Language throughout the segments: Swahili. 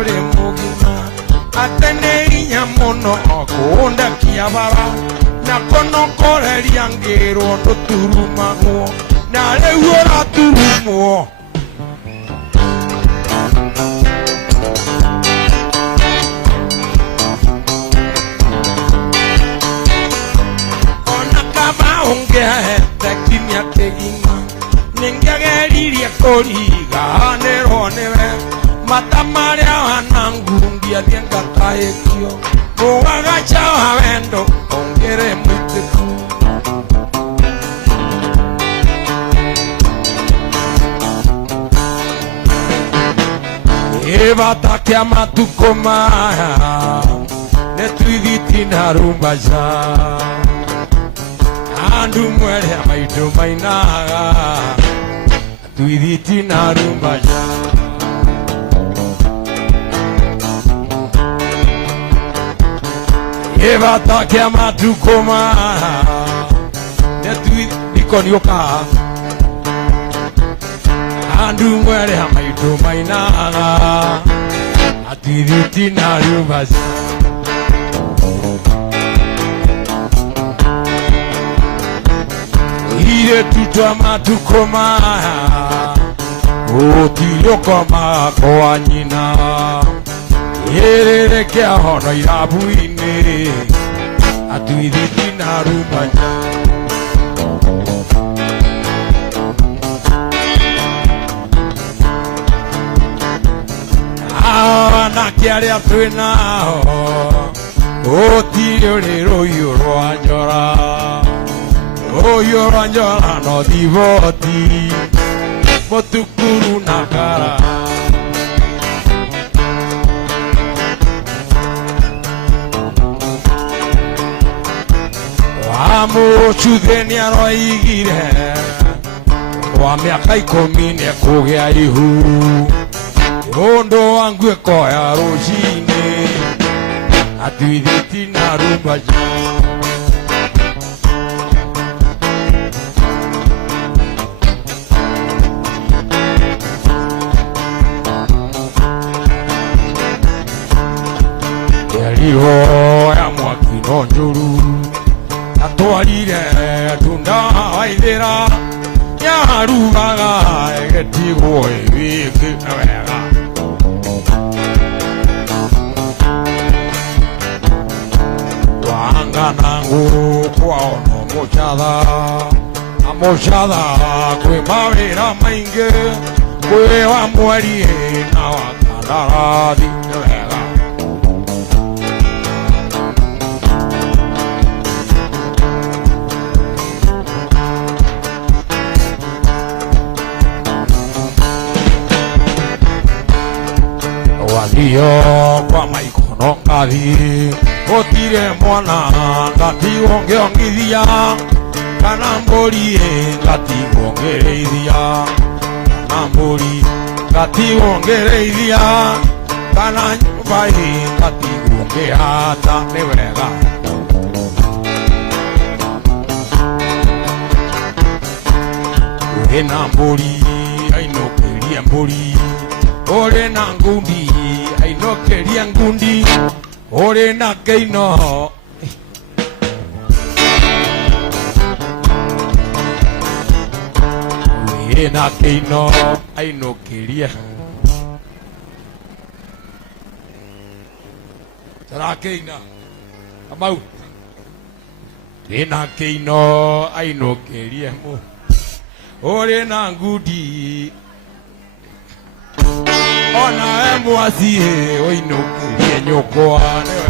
uri mugima atene inyamono okunda kiabara na konokoreria ngero nduturumagwo na riu uraturumwo ona kama ungehete kimya kigima ningegeririe kuriga neronewe mata maria wanangundia thiengataikio mugagacha wendo ongere mwitiku Evatakia matuko maya netwithiti na rumbaja andu mwere maitu mainaga twithiti na rumbaja Evatakia matuko maya netwithiti konyoka andu mwere maitu mainaga atwithiti na rumbaja Ire tutwa matuko maya Otiyokoma kwa nyina Yerere hono irabuine atwithiti na rumbaja na kiaria twinao otire royo rwanjora royo rwanjora no divoti motukuru nakara wamo chuthenia roigire wa miaka 10 nekugea ihuru Ondo wangu ekoya rujine atwithiti na rumbaja Yeriho ya mwakino njuru atwarire tunda waithira yarugaga egetigo ewiki wega Nangu kwao no mochada kwe mawira mainge kwe wa mwari na wakandaradi wega walio kwa maikono ngadi Otire mwana ngati ongeongithia kana mburi ngati ongereithia kana mburi ngati ongereithia kana nyumba ngati ongehata ni wega uri na mburi ainokeria mburi uri na ngundi ainokeria ngundi Ore na keino Ore na keino aino keria Tara keina Amau Ore na keino aino keria Ore na ngudi Ona emwasi oino keria nyoko ane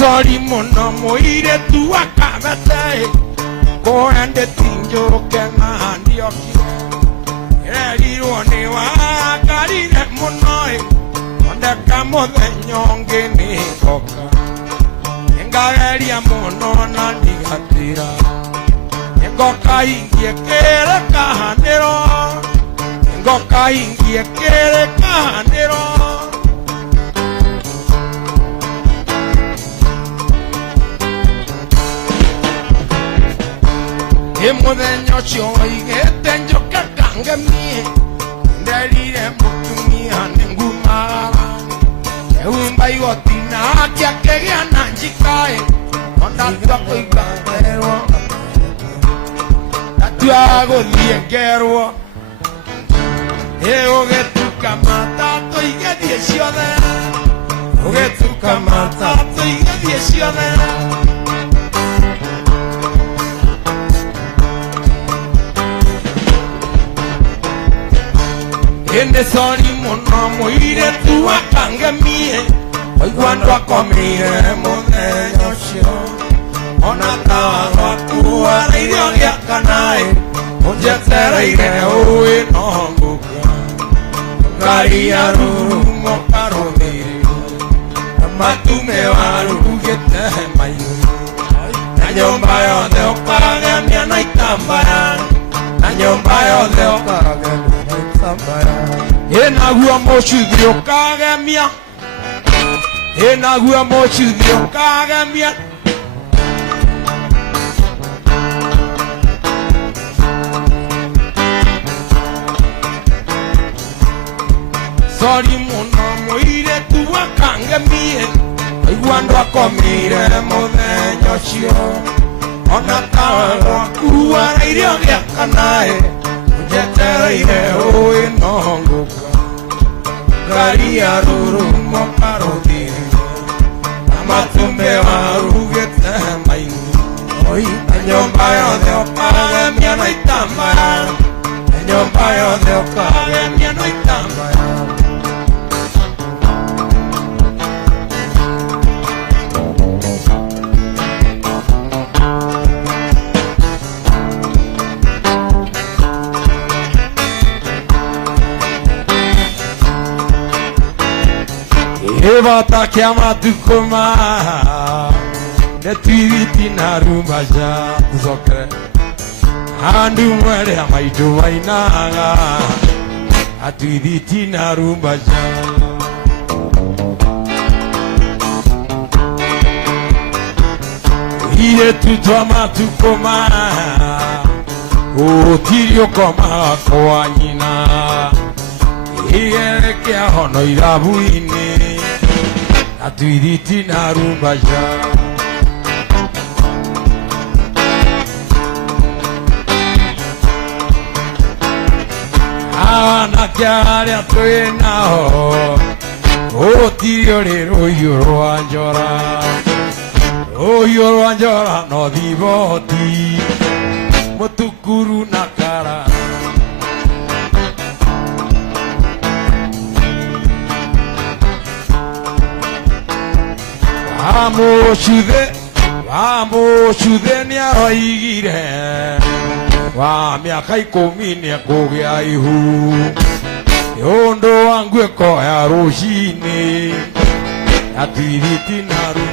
Sorry mono moire tu akabete ko ande tinjo kena andi oki eri one wa kari mono onde kamo de nyonge ni koka engari mono na ndigatira engoka ingie kere kahanero engoka ingie kere kahanero muthenya ucio waigite njoka kangemie nderire mutumia ningumara eumba igotina akiakegia na njikae ona twakoiga ngerwo natua guthie ngerwo ugetuka matatu igethie ciothe ugetuka matatu igethie ciothe ende sori muno muiretu akangemie oigua andu akomire muthenya ucio ona tawa gwaku arairio giakanae unjetereire uwi no nguka ngari ya rurumo karuthirio matume warugite mainu na nyumba yothe ukagemia na itambaya na nyumba yothe ukagemia enaguo mucuthi ukagemia enaguo mucuthi ukagemia sori muno muiretu akangemie aigua andu akomire muthenya ucio ona tawa gwaku arairio giakanae unjetereire uwi no nguka ngari ya rurumo karuthirio na matume warugite mainu na nyumba yothe ukagemia na itambaya na nyumba yothe ukagemia na itambaya Eva kia matukuma netuiti na rumbaja tuzokre andu mwere amaitu wainaga atuiti na rumbaja ile tutwa matukuma utirio koma kwa nyina igerekea hono irabuini atuiriti na rumbaja anake aria twinao utirio rero uyu rwa njora no thiboti mutukuru na kara Wamucuthe niaroigire wa miaka 10 niekugia ihu yundu wangu ekoya rucini atuiriti naru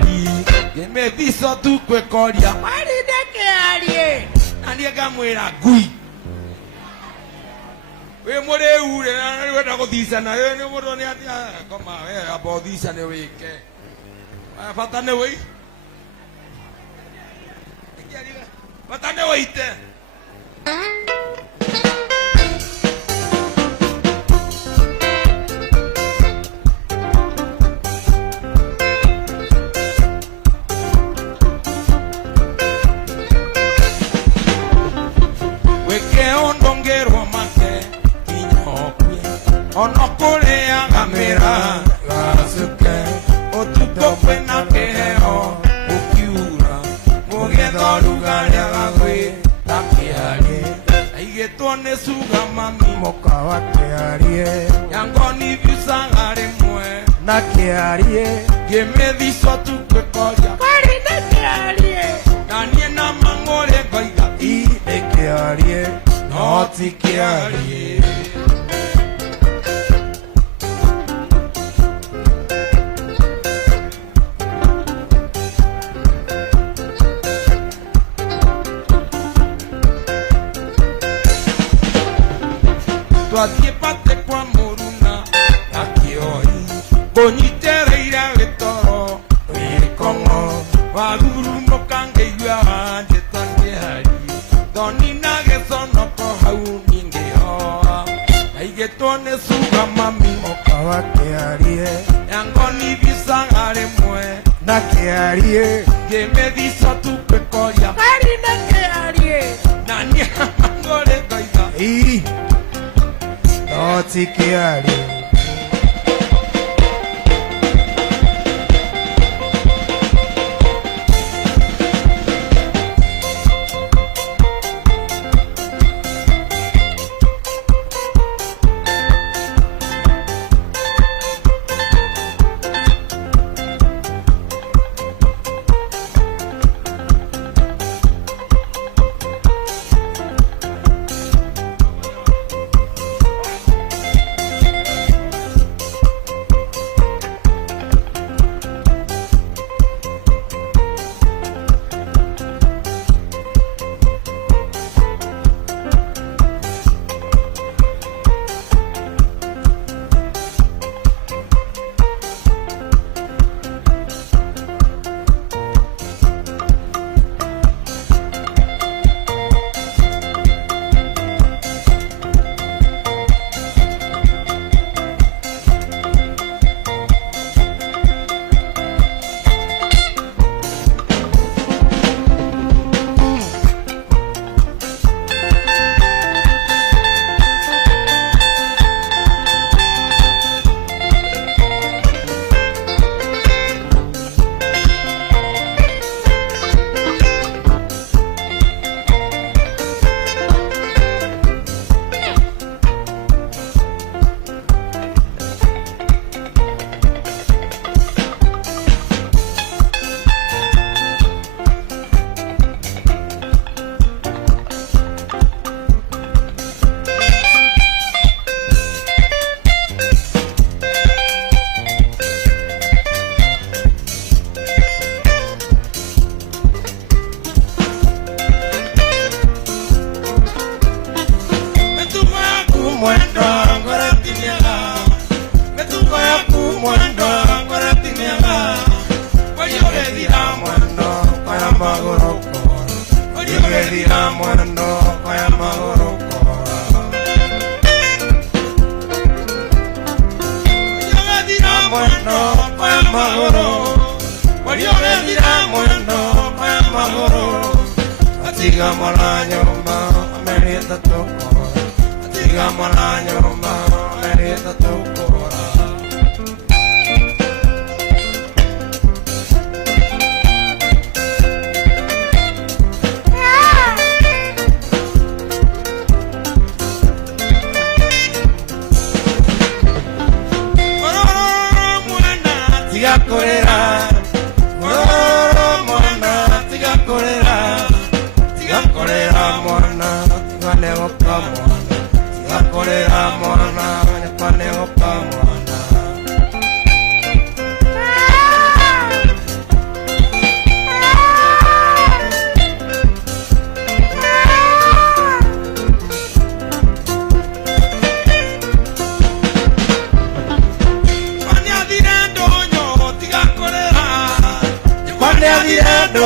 kiari gemethico tu kwekoria marinde kiari na nie ngamwira ngui we muriu ri na wenda guthicana we ni mundu ni atia koma we abo thicane wike bata ne we bata ne weite ono kurea kamera gasuke otuko kwena keheo ukiura mugetho rugaria gagwi takiari aigetwo ne suga mami mokawa kiarie yangoni bisanga rimwe na kiarie gemethico tu kwekoria kari na kiarie na nie na mangore ngoiga i kiarie no ti kiarie twathie pate kwa muruna akioi konyitereire gitoro wirikongo wathuru kangeigua ndetangiari thoni na gĩconoko hau ningĩhoa aigetwo nĩ cuga mami okawa kĩarie yangoni bicaga rĩmwe na kĩarie ngĩmĩthica tu kwĩkoria kari na kĩarie na niĩ ngũrĩ ngoiga no ti kiarie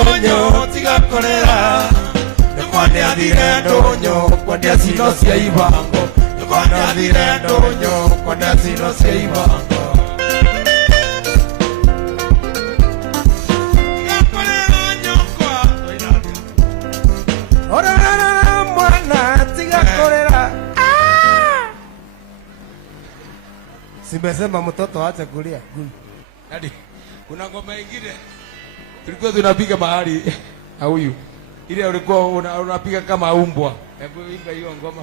ndonyo tiga korera Kwani athire ndonyo kwani acino cia ibango Kwani athire ndonyo kwani acino cia ibango Gakorera nyokwa Orara mwana tiga korera Simesema mtoto acha kulia. Hadi kuna ngoma nyingine tulikuwa tunapiga mahali au huyu ile ulikuwa unapiga kama umbwa. Hebu imba hiyo ngoma.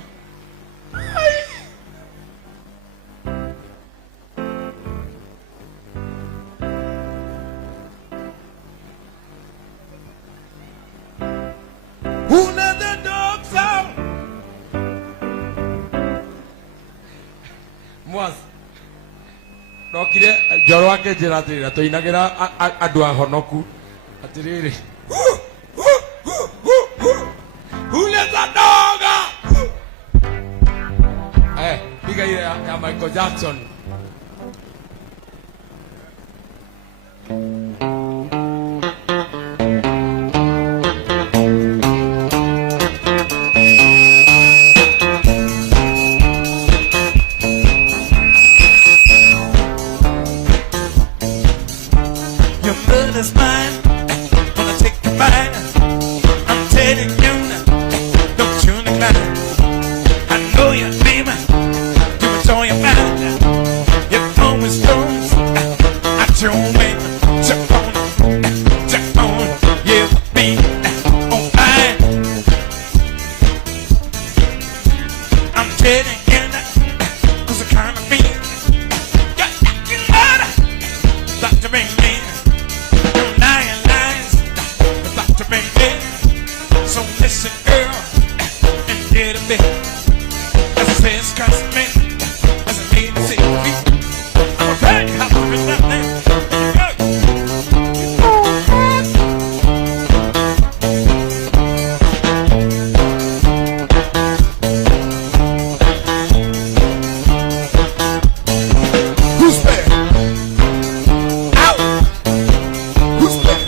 Who let the dogs out? Mwas. Nokire njoro wake njira atirira tuinagira andu ahonoku atiriri. Who let the dog out? Piga ile ya Michael Jackson. Your blood is mine, gonna take your mind. I'm telling you now, don't you decline. I know you, baby, you enjoy your mind. You're always stones, I don't wait. Jump on, yeah, be on fire. I'm telling you now, cause I kinda feel, you know that, Dr. Bing. So listen, girl, and get a bit. As I say, it's constant, as I need to see you. I'm a bad cop with nothing. Who's bad? Out! Who's bad?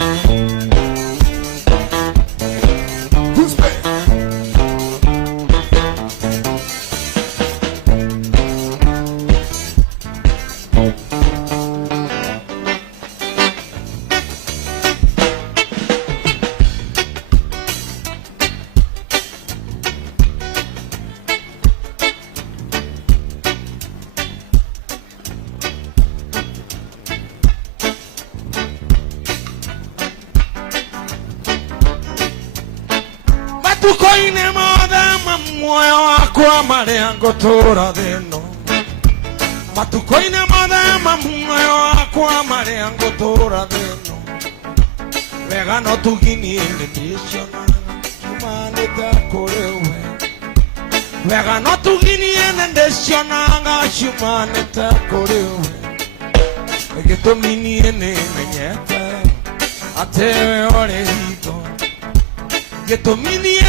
Who's bad? Matukoine modema moyo wakwa maria ngotura thino Matukoine modema moyo wakwa maria ngotura thino Wega no tuginie nishona chumanite kuriwe Wega no tuginie nishona chumanite kuriwe Gituminie ni menyete atewe ore hito Gituminie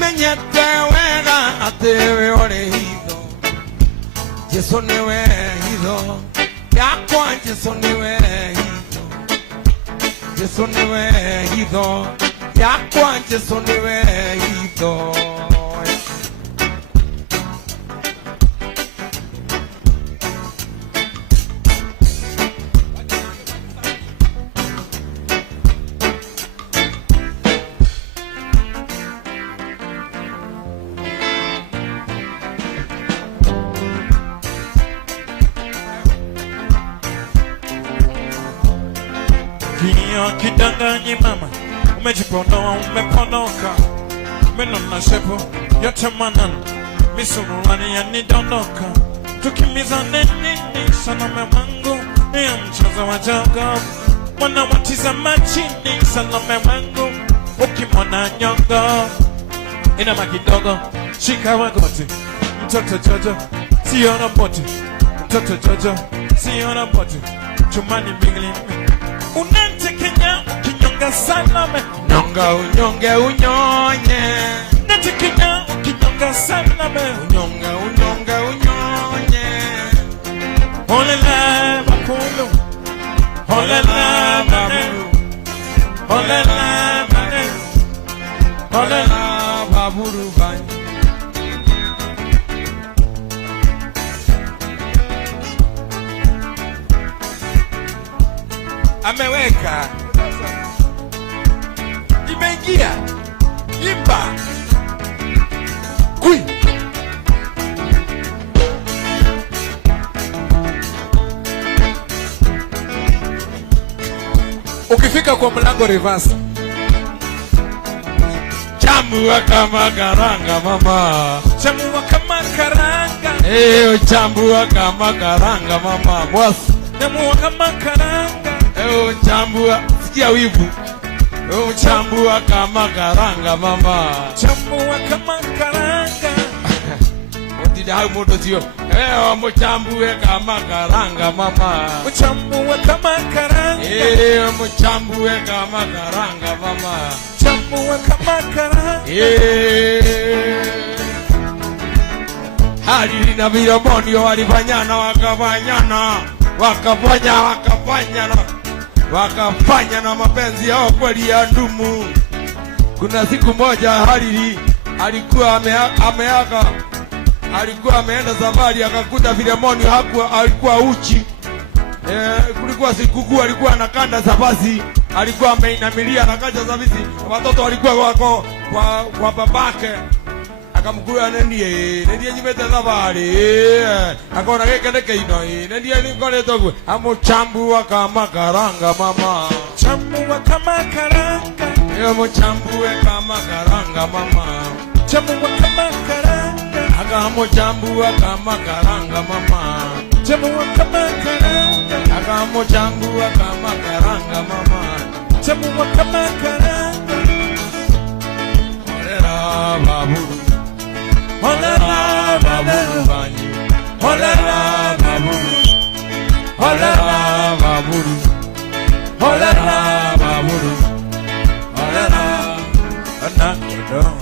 menyete wega atewe ore hitho Jesu niwe hitho yakwa Jesu niwe hitho Jesu niwe hitho yakwa Jesu niwe hitho Kinyo kidanganyi mama, umejiponoa umeponoka. Menona shepo yote manana, misururani yanidondoka. Tukimizane nini salame wangu, ya mchezo wa jogo. Mwana watizama chini salame wangu, ukimwona nyongo. Inama kidogo, shika magoti. Mtoto Jojo, siona poti. Mtoto Jojo, siona poti. Chumani mbingili unantekenya ukinyonga salame Nyonga unyonge unyonye Nantekenya ukinyonga salame Unyonge unyonge unyonye Holela makulu Holela mamulu Holela ameweka imeingia imba kui ukifika kwa mlango reverse chambua kama karanga mama, chambua kama karanga, chambua kama karanga mama, boss chambua kama karanga, chambua, sikia wivu, chambua kama karanga mama, chambua kama karanga, otida hau moto sio, mchambue kama karanga mama, chambua kama karanga, mchambue kama karanga mama, chambua kama karanga, Hariri na Philomonio walifanyana wakafanya na mapenzi yao kweli ya ndumu. Kuna siku moja Hariri alikuwa ameenda safari akakuta Philomonio alikuwa uchi. Kulikuwa sikukuu, alikuwa anakanda sabasi, alikuwa ameinamilia anakanda sabasi, watoto walikuwa wako kwa babake. Akamkuru nendie nyimete safari, akaona geke keino nendie nikoleto gwe amuchambua kama karanga mama, chambua kama karanga, amuchambue kama karanga mama, chambua kama karanga, akamuchambua kama karanga mama, chambua kama karanga, akamuchambua kama karanga mama, chambua kama karanga, olera baburu, olera baburu banyi, olera baburu, olera baburu, olera baburu, olera anakodo.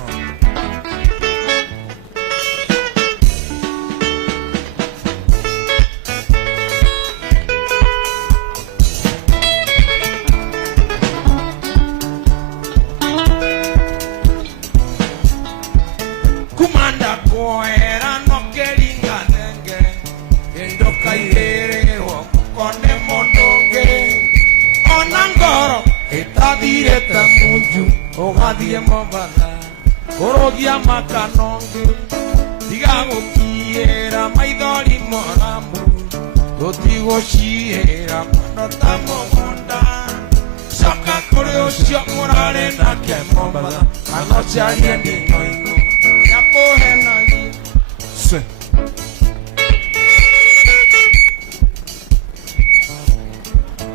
Ogadie mambala, korogia makanonge, digago kiera maidori moramu, dotigo shiera manotamo monda, saka koreo shia morale na kemambala, anoche aliendi noino, yapo henagi, se.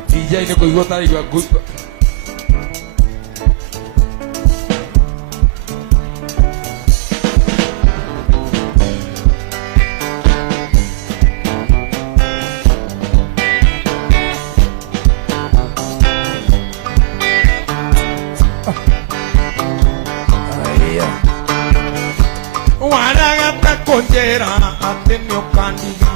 DJ ne kuigota ile gusto. Conjera ante mio candido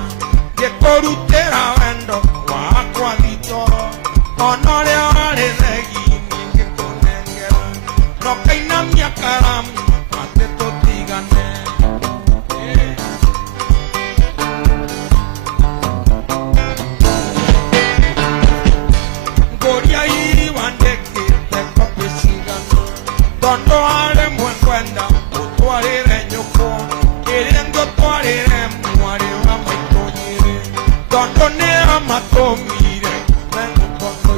che corutera vendo acqua di toro onore ore regini che tonengera no che na mia caram ante totigane goria i wande che te copesigano tondo ale muen cuenda tu ale regno con querendo toare muore una maitoniere tondo ne amato mire vengo poco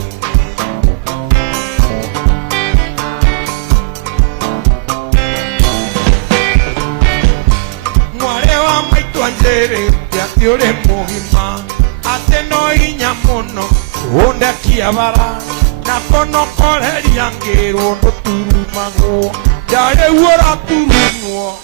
muore wa maitoniere ya tiore mohima ate no inyamono onde akiabara na kono koreri angero no turumago dare wora turumo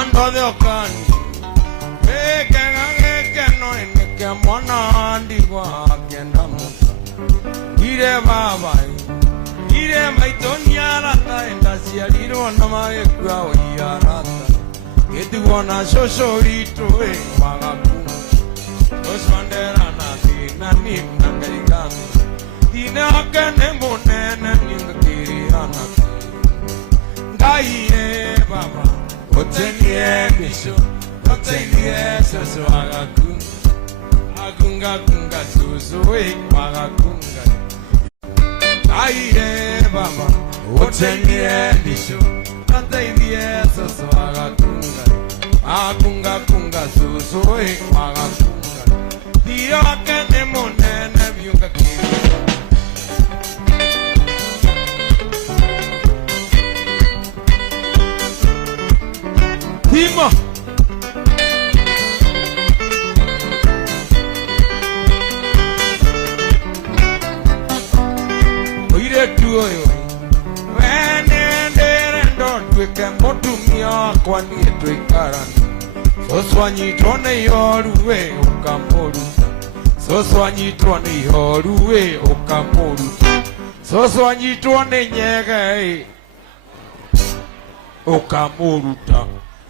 ando de okani que no en que mona andigua que ndamo ire baba ire maitonia rata endasi aliro na mae kwa yarata etuona shoshorito e magaku oswandera na tina ni nangaigano tina kene monene ningakiriana ngai baba otenie bisho otenie soso agaku agunga kunga soso e magakunga ngai baba otenie bisho otenie soso agakunga agunga kunga soso e magakunga dio kene monene biunga kiri Timo Oire tuoyo Wenendere ndondwike motumia kwa nietu ikarani Soswanyitone yoruwe ukamoruta Soswanyitone yoruwe ukamoruta Soswanyitone nyege ukamoruta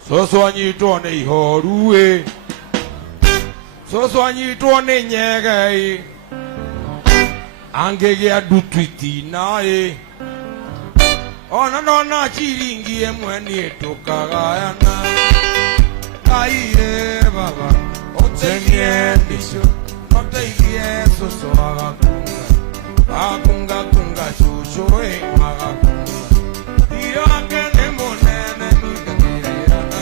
Soswanyitone ihoruwe Soswanyitone nyege angegea dutwiti nae ona nona chiringie mweni etokagayana aiye baba otenie ndisho oteilie soso agakunga akunga kunga chucho e magakunga iyo akene monene ningakirana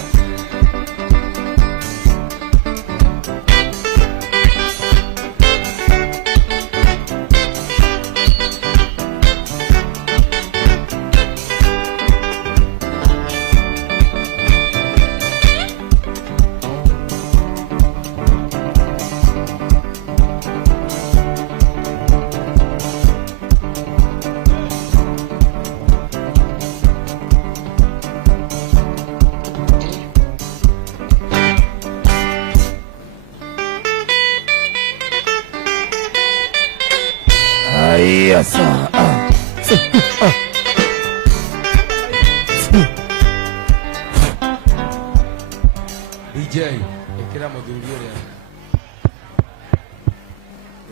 Yes, DJ, ekera modulio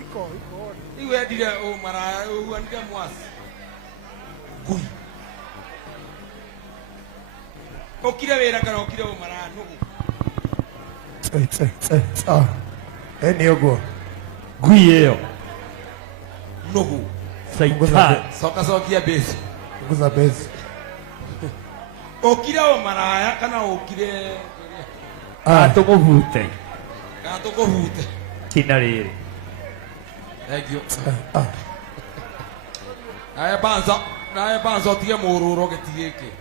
iko iwe dire o mara o andika mwasi gui okire wera kana okire o mara no eni ogo gui eyo nogu Saitan sokia base nguza base okire o mara kana okire atomuhute atokohute kinariri thank you nae banza tie moruro getigeke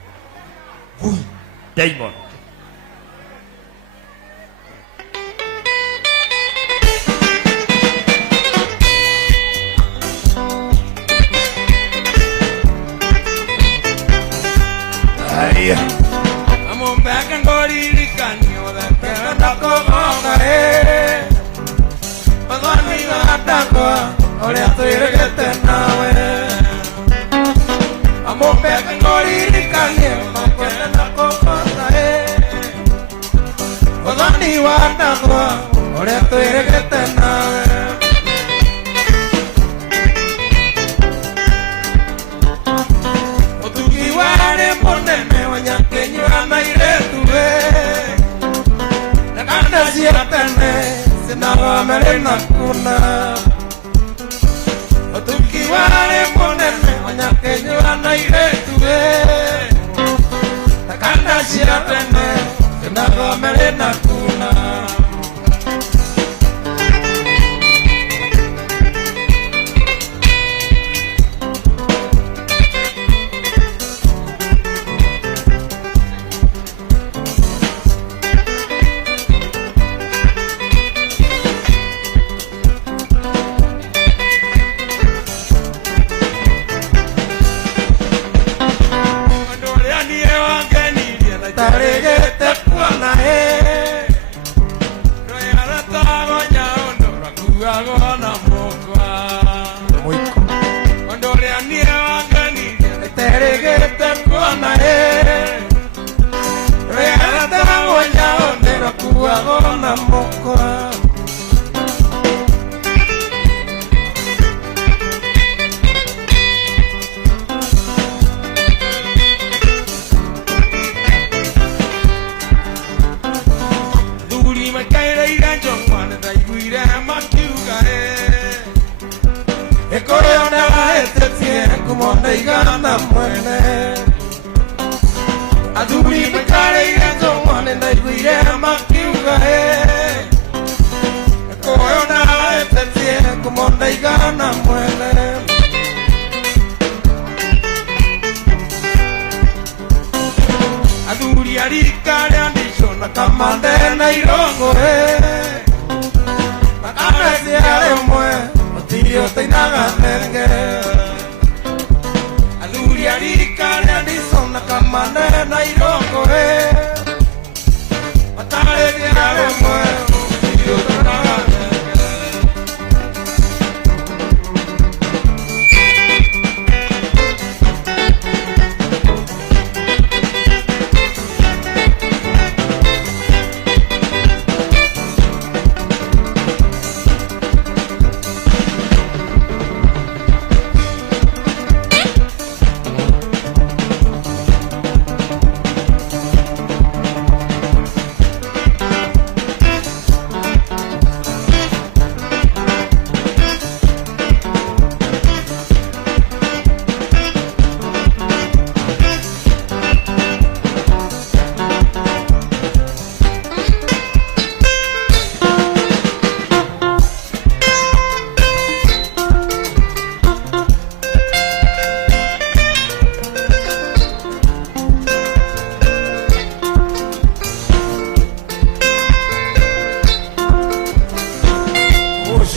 gui Diamond I'm back and go to the canyon that I go on ahead. But on me, I go, or I get them now. I'm back and go to the canyon that I go on ahead. But on me, I go, or I get them now. Melena kuna Otukiwale monene Wanyakenyo anaire tuwe Nakanda shiratene Kenago melena kuna Tarigete Ndagona mokwa Duri makaira iranjo mwana daiguire makiuga Ekorona etetie kumonda igana mwene Aduri makaira iranjo mwana daiguire makiuga Ekorona etetie kumonda igana mwene Aduri arikare andishona Kamande na irongo Makarasi aremwe Otiyo teinaga nenge Aduri arikare Andisona kamande na irongo Makarasi aremwe Otiyo teinaga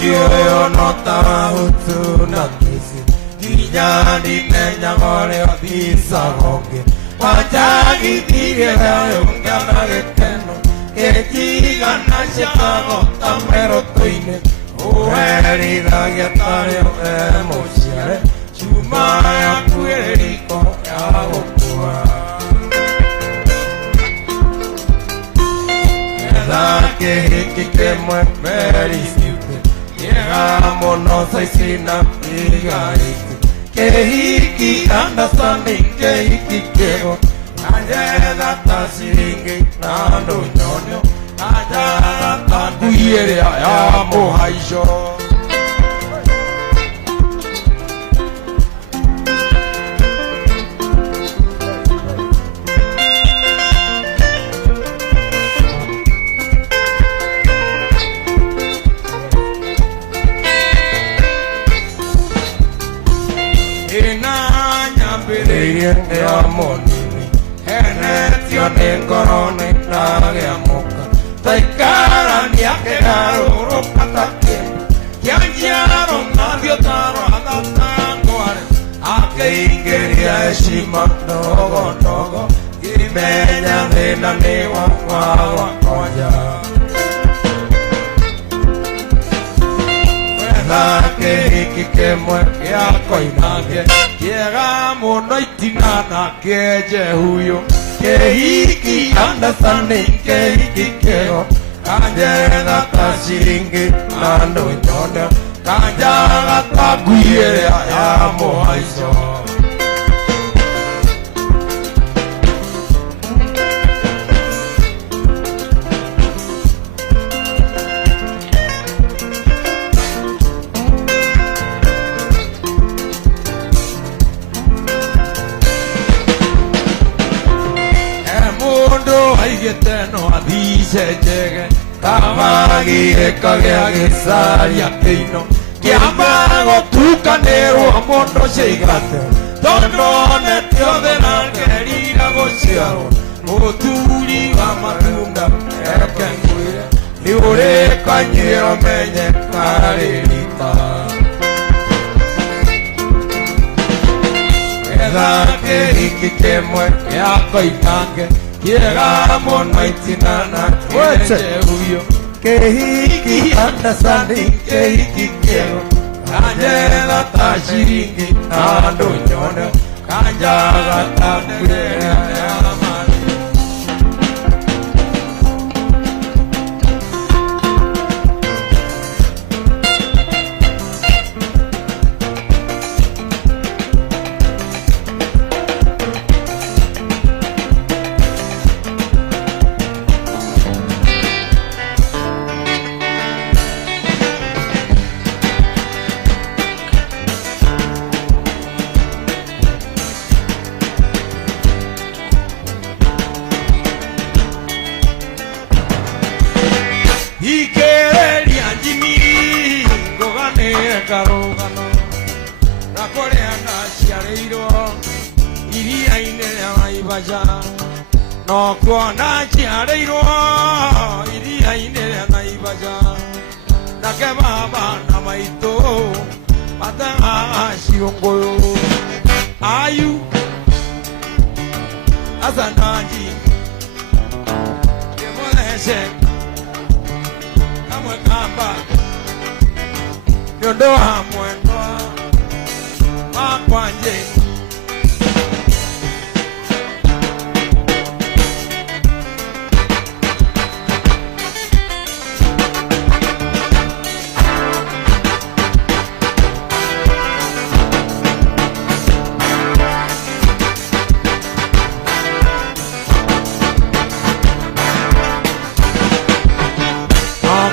Yo no estaba justo na kisi Dinya di nenya ngore o bisa honge Pachagi tige ya unga na geteno Kechi gana shetago tamero toine Ueri da getare o emosiare Chuma ya kueriko ya okua Eda que hiki que muere Llegamos saisina igariki Kehiki understanding kehiki kego Ayeda tasiringi nando nyonyo Ayeda tanguiere ya mohaisho Iriende amonini Enetio ne corone Nage amoka Taikara ni akenaro Ropatake Kiangiaro nadio taro Agatangoare Ake ingeria eshima Nogo nogo Imenya nena newa Wawa koja Nake hiki que muere a coinage Llegamos no itinana que je huyo Que hiki understanding que hiki kego Kanjega tashiringi nando nyonyo Kanjaga taguire ya mohaiso Geteno adice llegue Kamagi ekagea gesaria keino Kiamago tu canero amono shigate Tono netio de la querida gociaro Oturi gamatunda ekenguire Liure cañero meñe carerita Eda que hiki que muere a coinange Llegamos no itinana que huyo Que hiki understanding que hiki quiero Kanjega tashiringi nando nyone Kanjaga takuire amani Naivasha no kuona chiareirwo iria-inĩ rĩa Naivasha nake baba na maitũ mataga ciũngũyũ ayu asananji kĩmũthece kamwe kamba nĩũndũ wa mwendwa wakwa Njeni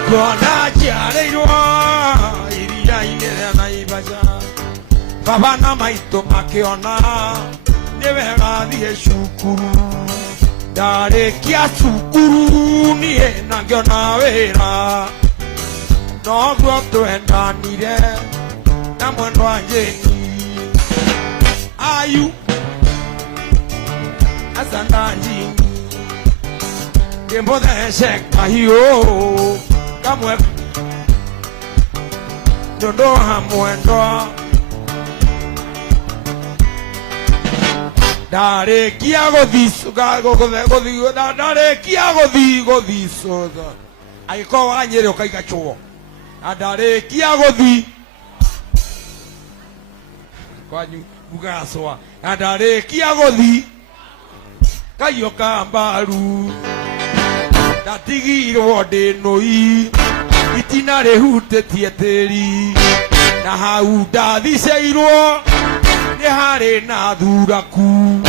kuona chiareirwo iria-inĩ rĩa Naivasha baba na maitũ makĩona nĩ wega thiĩ cukuru ndarĩkia cukuru niĩ na ngĩona wĩra noguo twendanire na mwendwa Njeni ayu asandanji ngĩmũthece kahiũ kamwe nĩũndũ wa mwendwa ndarĩkia gũthiĩ cũtha agĩkorwo wa Nyĩrĩ ũkaiga chuo na ndarĩkia gũthiĩ kwanyu ngugaga cũa na ndarĩkia gũthiĩ kahiũ ka mbaru ndatigirwo ndĩ nũi itina rĩhutĩtie tĩri na hau ndathiceirwo nĩ harĩ na thuraku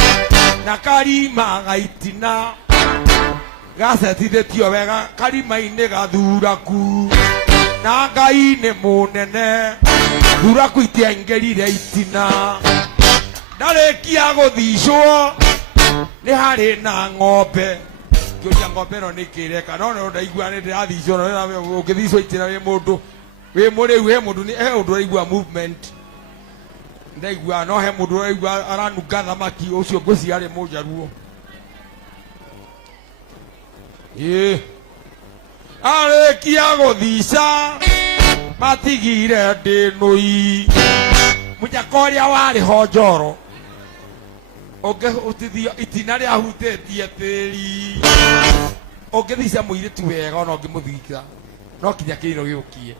na karima gaitina gacetithĩtio wega karima-inĩ gathuraku na Ngai nĩ mũnene thuraku itiaingĩrire itina ndarĩkia gũthicwo nĩ harĩ na ng'ombe kĩũria ng'ombe ĩno nĩ kĩreka no ndaigua nĩ ndĩrathicwo no ũngĩthicwo itina wĩ mũndũ wĩ mũrĩu he mũndũ he ũndũ ũraigua movement ndaigua no he mũndũ ũraigua aranunga thamaki ũcio ngũcia arĩ mũnjaruo arĩkia gũthica matigire ndĩ nũi mũnyaka ũrĩa warĩho njoro ũngĩhutithio itina rĩahutĩtie tĩri ũngĩthica mũirĩtu wega ona ũngĩmũthika no kinya kĩino gĩũkie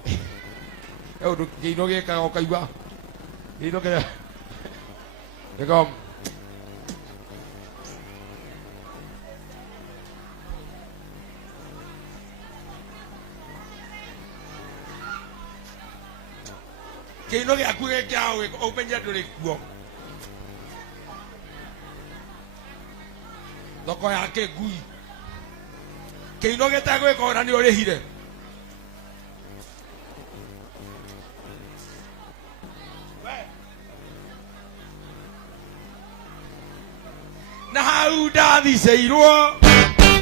he ũndũ kĩino gĩkaga ũkaigua kĩino kĩrĩa gĩkam kĩino gĩaku gĩkĩaga ũmenye ndũrĩ kuo thoko yake ngui kĩino gĩtegwĩka ona nĩ ũrĩhire na hau ndathicĩirwo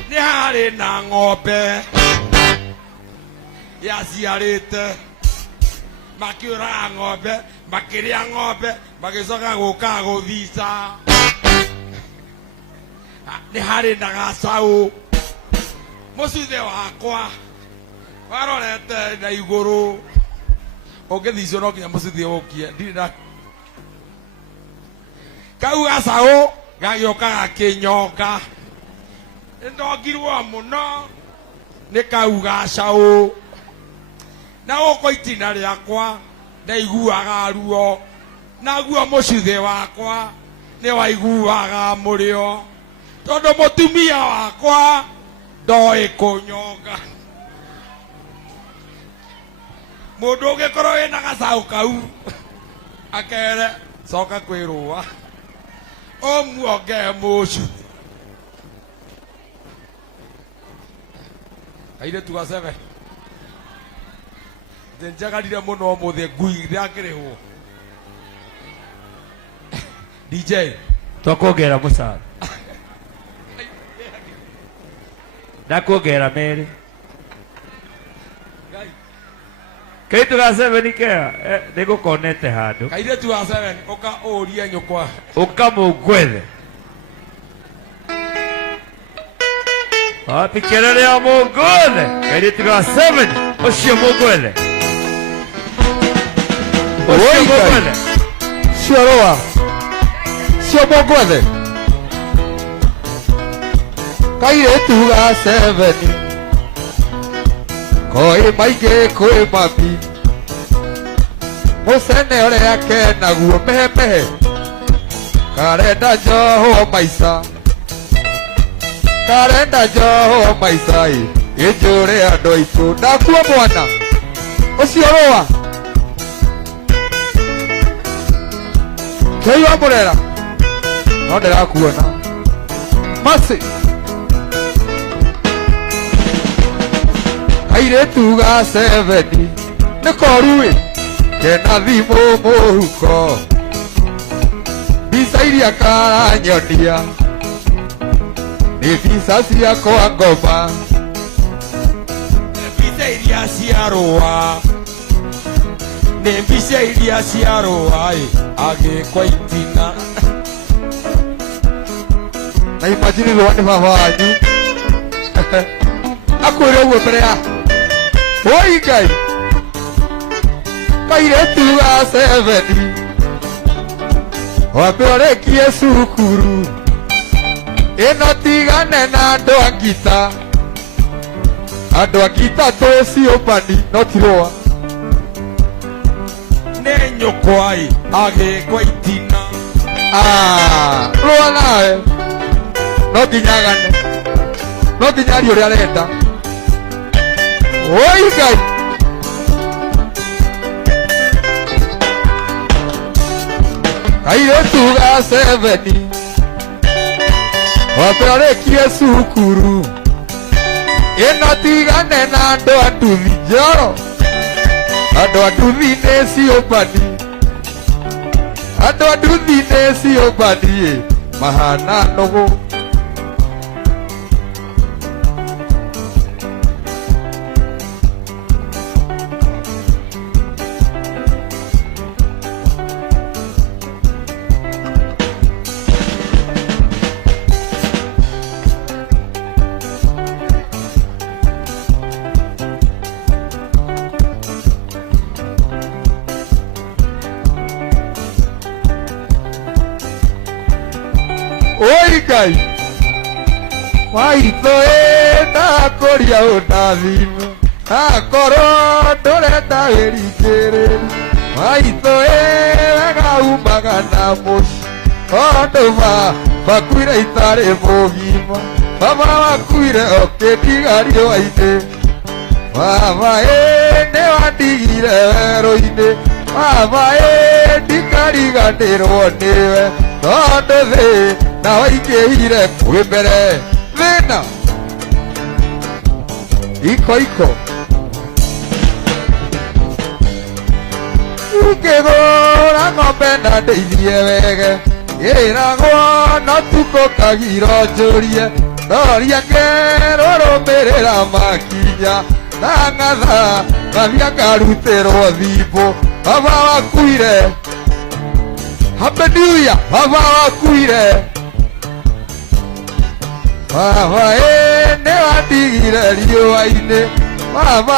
nĩ harĩ na ng'ombe yaciarĩte makĩũraga ng'ombe makĩrĩa ng'ombe magĩcoka gũka gũthica nĩ harĩ na gacaũ mũcuthe wakwa warorete na igũrũ ũngĩthicwo no nginya mũcuthe ũkie ndirĩ na kau gacaũ gagĩũka gakĩnyonga nĩndongirwo mũno nĩ kau gacaũ na gũkũ itina rĩakwa ndaiguaga ruo naguo mũcuthe wakwa nĩ waiguaga mũrĩo tondũ mũtumia wakwa ndoĩ kũnyonga mũndũ ũngĩkorwo wĩna gacaũ kau akere coka kwĩrũa ũmuongee mũcuthe kairĩtu gacebe njagarire mũno ũmũthĩ ngui ndakĩrĩhwo DJ twakuongera mũcara ndakuongera merĩ kairĩtu ga 7 kea nĩngũkonete handũ kairĩtu ga 7 ũka ũrie nyũkwa ũkamũngwethe Apikelele ya Mugwele. Kairĩtu ga 7. Ũcio Mugwele. Ũcio Mugwele. Cioroa. Cio Mugwele. Kairĩtu ga 7. Koi maingĩ kwĩ mami. Mũcene ũrĩa kenaguo mehe. Karenda njohwo maica. Karenda njohwo maica ĩnjũre andũ aitũ. Ndakuo mwana. Ũcio rũa. Kei wa mũrera. No ndĩrakuona. Masi. Kairĩtu ga 7 nĩ koru kena thimũ mũhuko. Mbica iria karanyonia nĩ mbica ciakwa ngoma. Mbica iria cia rũa nĩ mbica iria cia rũa agĩkwa itina. Na imagine rũa nĩ baba wanyu akwĩre ũguo mbere ya oi Ngai. Kairĩtu ga 7 wambe ũrĩkie cukuru ĩno tigane na andũ a ngita. Andũ a ngita tũciũmbani no ti rũa. Nĩ nyũkwa agĩkwa itina. Rũa nawe no nginyagane. No nginya arie ũrĩa arenda. Oi Ngai. Kairĩtu ga 7 wambe ũrĩkie cukuru ĩno tigane na andũ a nduthi. Njoro andũ a nduthi nĩ ciũmbani. Andũ a nduthi nĩ ciũmbani mahana nũgũ. Oi Ngai. Waitũ ndakũria ũndathime. Akorwo ndũrenda wĩringĩrĩru. Waitũ wega umaga na mũci. Tondũ bakuire itarĩ mũgima. Baba wakuire ũkĩndiga riũa-inĩ. Baba nĩ wandigire werũ-inĩ. Baba ndikariganĩrwo nĩwe. Tondũ thĩ na waingĩhire kwĩ mbere thĩna. Iko ingĩgũra ng'ombe na ndeithie wege. Ĩragwo no tukũ kagiro njũrie. Noria ngerũrũmĩrĩra makinya. Na ng'atha ngathiĩ ngarutĩrwo thimbũ. Baba wakuire. Hallelujah. Baba wakuire. Baba nĩ wandigire riũa-inĩ. Baba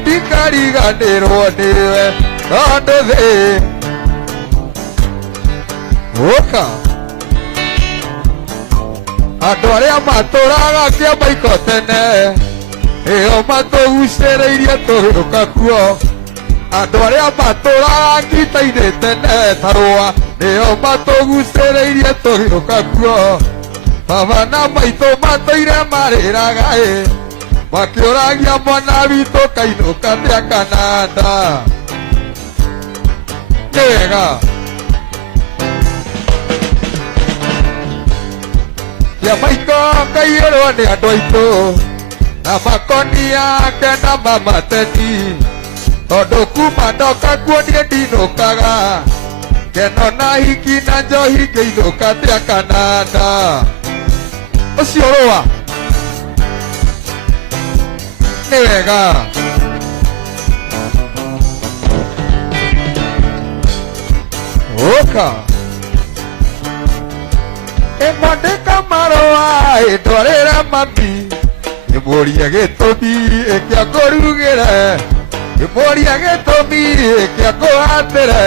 ndikariganĩrwo nĩwe. Tondũ thĩ ũka. Andũ arĩa matũraga kĩamaiko tene ĩyo matũgucĩrĩirie tũgĩũka kuo. Andũ arĩa matũraga ngita-inĩ tene ta rũa nĩyo matũgucĩrĩirie tũgĩũka kuo. Baba na maitũ matũire marĩraga makĩũragia mwana witũ kainũka ndĩakana nda. Nĩ wega kĩamaiko kaiyũrwo nĩ andũ aitũ na makonia ake na mamateni. Tondũ kuma ndoka kuo niĩ ndinũkaga. Ngeno na hiki na njohi ngĩinũka ndĩakana nda. Ũcio rũa nĩ wega. Ũka ĩmwandĩka marũa ndwarĩra mami. Imuria gĩtũmi kĩa kũrugĩra, imuria gĩtũmi kĩa kũhatĩra,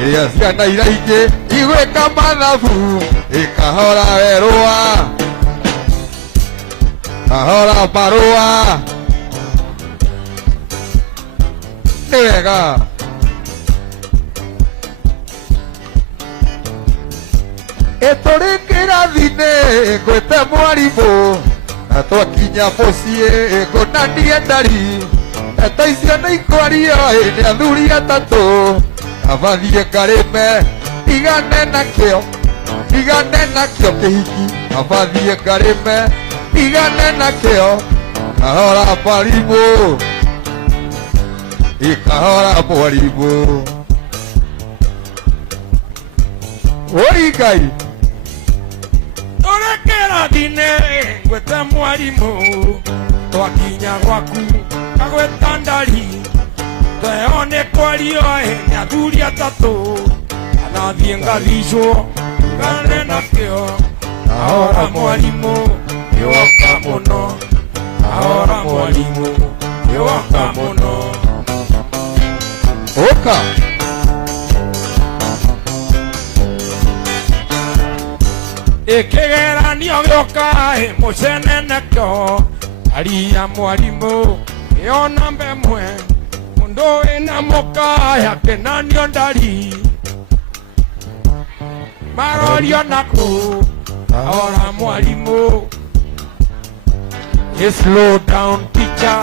iria ciana iraingĩ igwĩka mathabu ikahora werũa, kahora marũa nĩ wega. Tũrĩ kĩrathi-inĩ ngwĩte mwarimũ, na twakinya mũciĩ ngũnanie ndari, ndeto icio nĩ ikwario nĩ athuri atatũ, abathiĩ ngarĩme ndigane nakĩo, ndigane nakĩo kĩhiki, abathiĩ ngarĩme ndigane nakĩo, kahora mwarimũ, ikahora mwarimũ. Oi Ngai, tũrĩ kĩrathi-inĩ ngwĩte mwarimũ, twakinya gwaku ngagwĩta ndari, tweo nĩ kwario nĩ athuri atatũ, anathiĩ ngathicwo ngane nakĩo, ahora mwarimũ nĩ woka mũno, ahora mwarimũ nĩ woka mũno. ũka Ikigeranio gĩoka mũcene nakĩo, aria mwarimũ ĩyo namba ĩmwe, mũndũ wĩna mũkaya kĩnanio ndari, marorio nakũ ahora mwarimũ. Slow down teacher,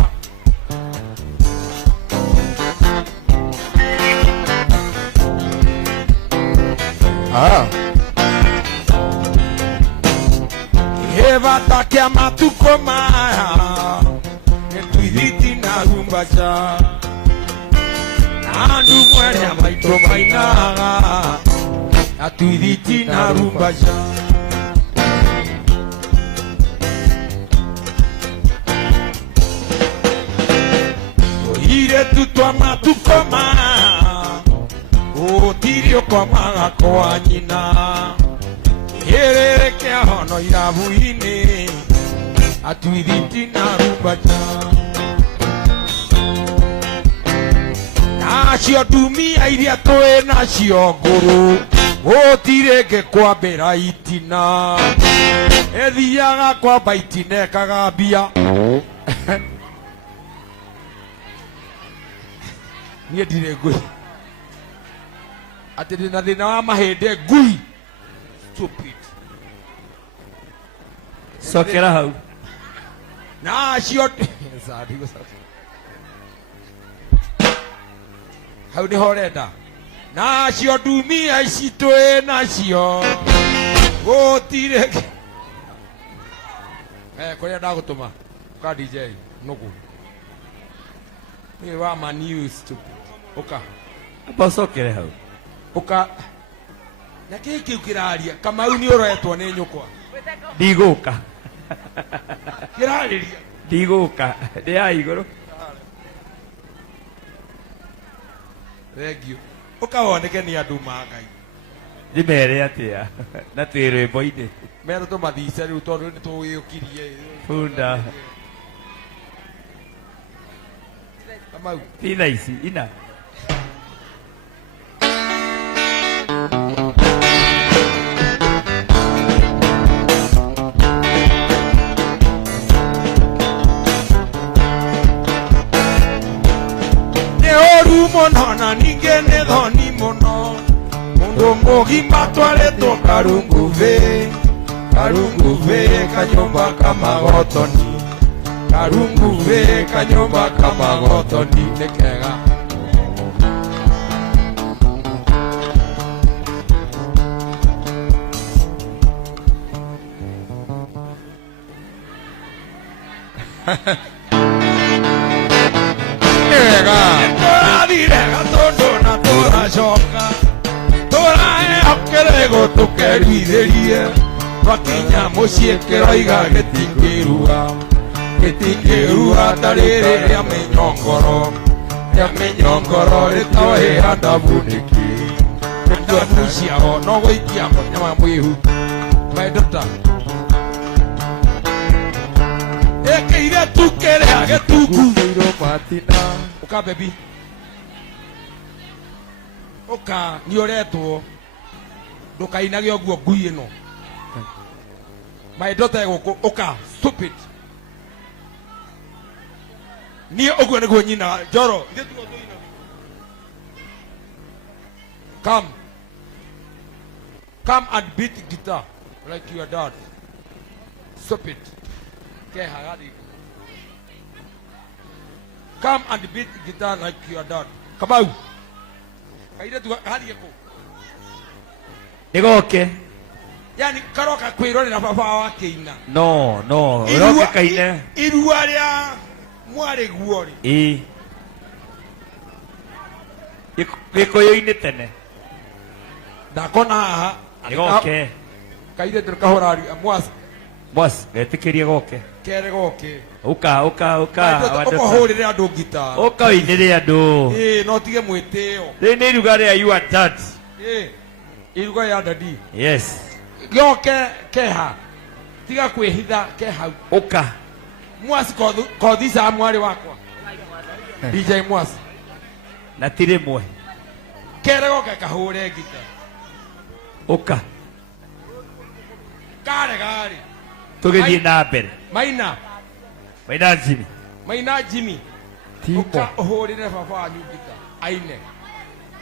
Eva kia matuko maya, nĩtũithiti na rumbaca, na ndu mwere maitũ mainaga, atuithiti na rumbaca. Tũiretu twa matuko maya, gũtirĩ ũkomaga kwa nyina, Herere kĩa hono irabu-inĩ, atuithiti na rumbaca. Nacio ndumia iria twĩ nacio ngũrũ, gũtirĩ ngĩkwambĩra itina, ĩthiaga kwamba itina ĩkagambia. Niĩ ndirĩ ngui, atĩ ndĩna thĩna wa mahĩndĩ ngui. Stupid. Sokera hau. Nacio hau nĩho ũrenda. Nacio ndumia ici twĩ nacio, gũtirĩ kũrĩa ndagũtũma ka DJ nũgũ nĩ wa maniu stupid. Ũka Amba sokere hau. ũka na kĩĩ kĩu kĩraria, Kamau nĩ ũretwo nĩ nyũkwa Ndigũka. kĩrarĩria. Ndigũka. Ndĩ ya igũrũ. Thengiũ. Ũka woneke nĩ andũ ma Ngai. Ndĩmere atĩa na twĩ rwĩmbo-inĩ. Mera tũmathice rĩu tondũ nĩ tũwĩũkirie. Bunda. Kamau. Ti thaa ici ina. Mũno na ningĩ nĩ thoni mũno, mũndũ mũgima twarĩtwo Karunguve, Karunguve kanyũmba kamagotoni, Karunguve kanyũmba kamagotoni nĩ kega. Tũrathire gatũndũ na tũracoka, tũraehokerego tũkeruithĩrie, twakinya mũciĩ kĩroiga gĩtingĩruga, gĩtingĩruga ta rĩrĩ rĩa mĩnyongoro, rĩa mĩnyongoro rĩtohĩha ndabunĩki, ndũmu ciao no gũikia nyama mwĩhu. My daughter, eke ire tukere age tuku Iro matina. uka baby uka ni oretwo ndukainage oguo ngui ino my daughter guku uka stupid ni oguo niguo nyina Njoro come and beat guitar like your dad. Stupid. Come and beat guitar like your dad. Come out. Kaida tu hadi yako. Nigoke. Yani karoka kwirore na baba wake ina. No, roke kaine. Irua ria mware guori. Gikoyo-ini tene. Ndakona haha. Nigoke. Kaida tu kahorari mwasi. Boss, getikirie goke. Kere goke. Uka. Ukohorire andu gita. Uka inire andu. No tige mwiteo. Ni rugare ya you and dad. Iruga ya dadi. Yes. Goke keha. Tiga kwihitha keha. Uka. Mwasi kodisa mwari wakwa. DJ Mwasi. Na tire mwe. Kere goke kahore gita. Uka. Gare. Tugithie na mbere. Maina Jimmy. Uka ohorire baba wanyu gita. Aine.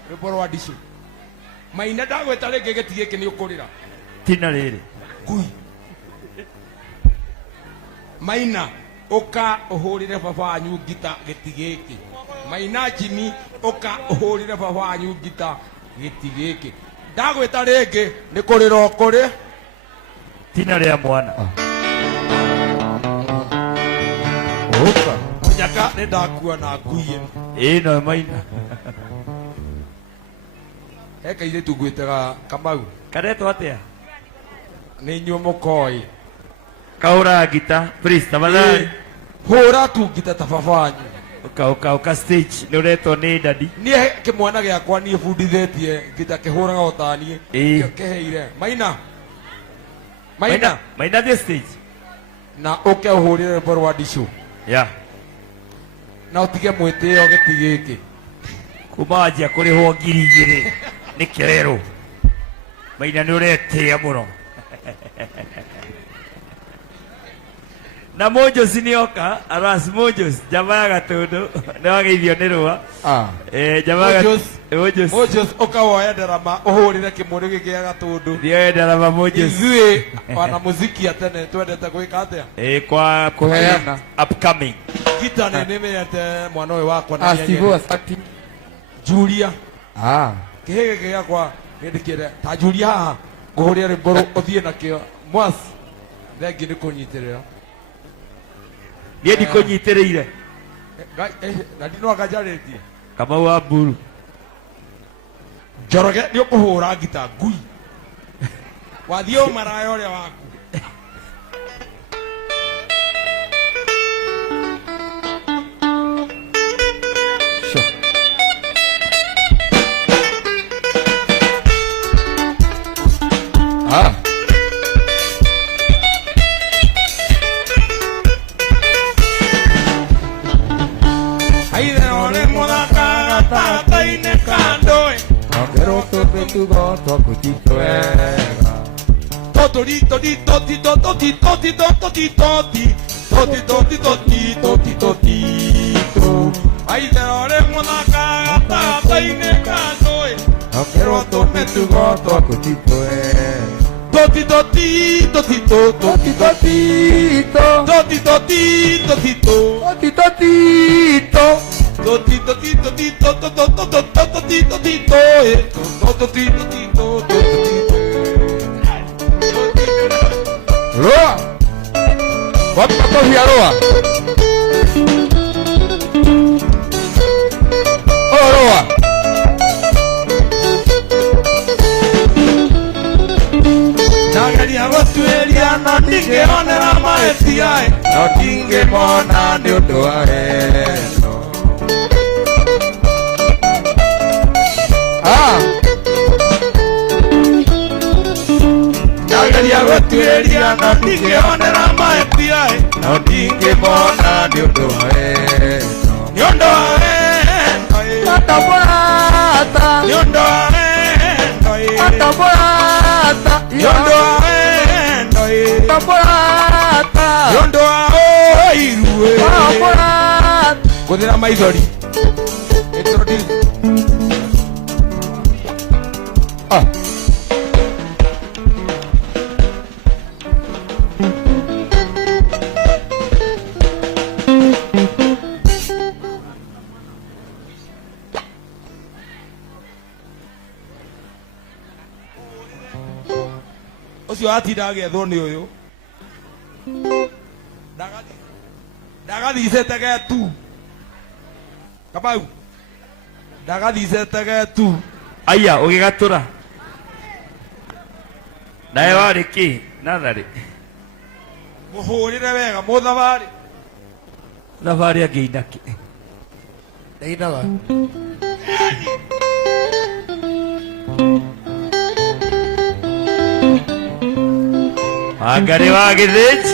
Riboro wa dishu. Maina ndagweta rĩngĩ gĩti gĩkĩ nĩ ũkũrĩra. Tina rĩrĩ. Ngui. Maina uka ohorire baba wanyu gita gĩti gĩkĩ. Maina Jimmy uka ohorire baba wanyu gita gĩti gĩkĩ. Ndagweta rĩngĩ nĩ kũrĩra ũkũrĩ. Tina rĩa mwana. Uka. Nyaka nĩ ndakua na ngui ĩno. No Maina. Eka ire tugwetaga Kamau. Karetwo atia? Nĩ nyuo mũkoi. Kaura gita, please tafadhali. Hũra tu gita ta baba wanyu. Uka stage nĩ ũretwo nĩ dadi. Niĩ kĩmwana gĩakwa niĩ bundithĩtie gita kĩhũraga o ta niĩ. Kĩheire. Maina the stage. Na ũke ũhũrĩre Riboro wa Dishu. Yeah. Na ũtige mwĩtĩo gĩti gĩkĩ. Kuma wanjia kũrĩhwo 2,000 nĩ kĩrero. Maina nĩ ũretĩĩa mũno. Na Mojos nĩoka, Aras Mojos, jamaa ya Gatũndũ, nĩ wageithio nĩ rũa. Jamaa ya Mojos ũka woye ndarama ũhũrĩre kĩmũrĩ gĩkĩ gĩa Gatũndũ. Nĩoe ndarama Mojos. Ithuĩ wana mũziki atene twendete gwĩka atĩa? Kwa kũheana upcoming. Gita nĩ nĩmenyete mwana ũyũ wakwa na Steve Asati. Julia. Kĩhĩ gĩkĩ gĩakwa nĩndĩkĩre ta Julia haha ngũhũrĩre Riboro ũthiĩ nakĩo. Mwasi thengi nĩ kũnyitĩrĩra. Niĩ ndikũnyitĩrĩire. Na ndinoaga njarĩtie. Kamau wa Mburu. Njoroge nĩ ũkũhũra gita ngui. Wathiĩ ũmaraya ũrĩa waku. Roa. Wapi makofi ya Roa? Roa. Nagaria gũtuĩria no ndingĩonera mahĩtia no ndingĩmona nĩ ũndũ wa heno. Nagaria gũtuĩria no ndingĩonera mahĩtia no ndingĩmona nĩ ũndũ wa wendo, nĩ ũndũ wa wendo, Ataburata, nĩ ũndũ wa wendo, ataburata, nĩ ũndũ wa wendo, ataburata, nĩ ũndũ wa ũiru, ataburata. gũthĩra maithori. Introduce. Ah. Ũcio atinda agethwo nĩ ũyũ ndagathicĩte getu Kamau ndagathicĩte getu. Aya ũgĩgatũra nawe warĩ kĩ natharĩ Mũhũrĩre wega mũthabarĩ. thabarĩ angĩina kĩ Ndainaga. Wangari wa Githĩnji.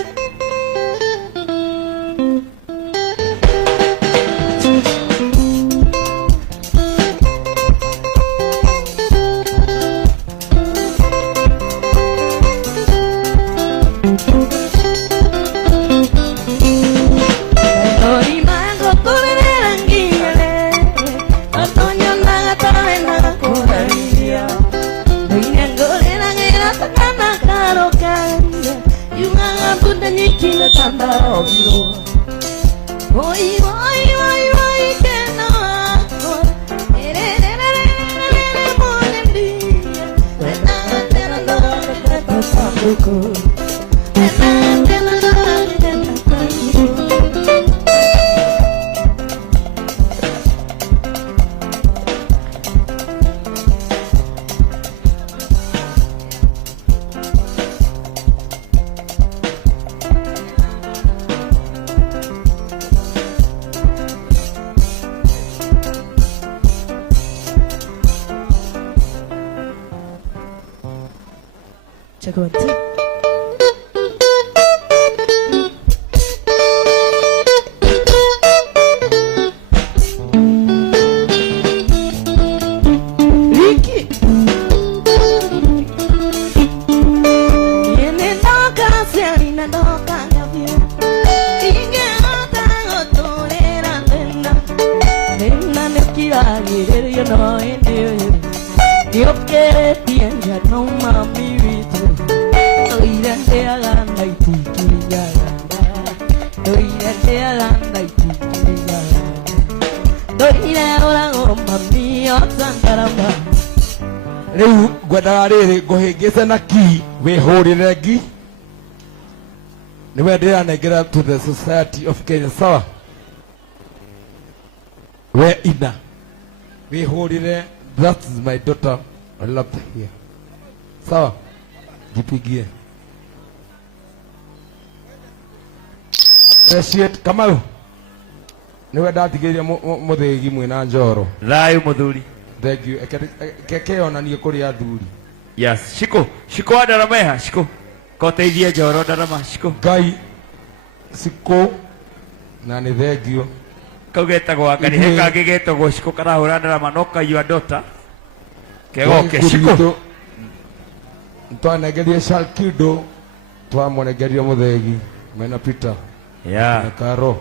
Chaguanti. Ricky. Viene loca, se harina loca, ya vio. Y que no tengo tolerante. Nena, no quiero ir, yo no entiendo. Dios quiere piensa, no mami. Rĩu ngwendaga rĩrĩ ngũhĩngĩce na ki wĩhũrĩre ngi nĩwe ndĩranengera to the Society of Kenya. Sawa we ina wĩhũrĩre. That is my daughter. I love here. Sawa jipigie. Appreciate Kamau nĩwe ndatigĩrĩire mũthĩgi mwĩna njoro. Thayũ mũthuri. Thank you. Keke onanie kũrĩ athuri. Yes, Shiko wa Ndarama eha, Shiko. Koteithie njoro Ndarama, Shiko. Ngai Shiko na nĩ thengio. Kau getagwo Wangari, he kangĩ getagwo Shiko karahũra Ndarama, no kaiwa Dota. Kegoke Shiko. Twanengerie Shalkido, twamũnengerie mũthegi mena Peter. Yeah. Karo.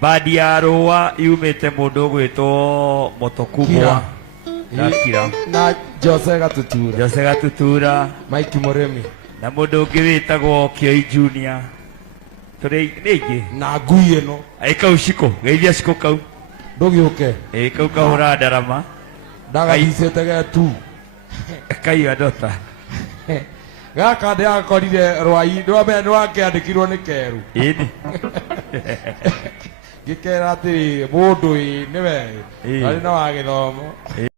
Badi ya Rũa yumĩte mũndũ ũgwĩtwo Motokumwa. Kira. Na Jose Gatutura. Jose Gatutura. Mike Moremi. Na mũndũ ũngĩ wĩtagwo Kioi Junior. Tũrĩ nĩ ingĩ. Na ngui ĩno. Kau Shiko, geithia Shiko kau. Ndũgĩũke. Kau kahũra Ndarama. Ndagathicĩte getu. Kaiwa Dota. Gaka ndĩrakorire rwai ndwamenya nĩwakĩandĩkirwo nĩ Keru. Ĩni. Gĩkera atĩrĩ mũndũ nĩwe arĩ na wa gĩthomo.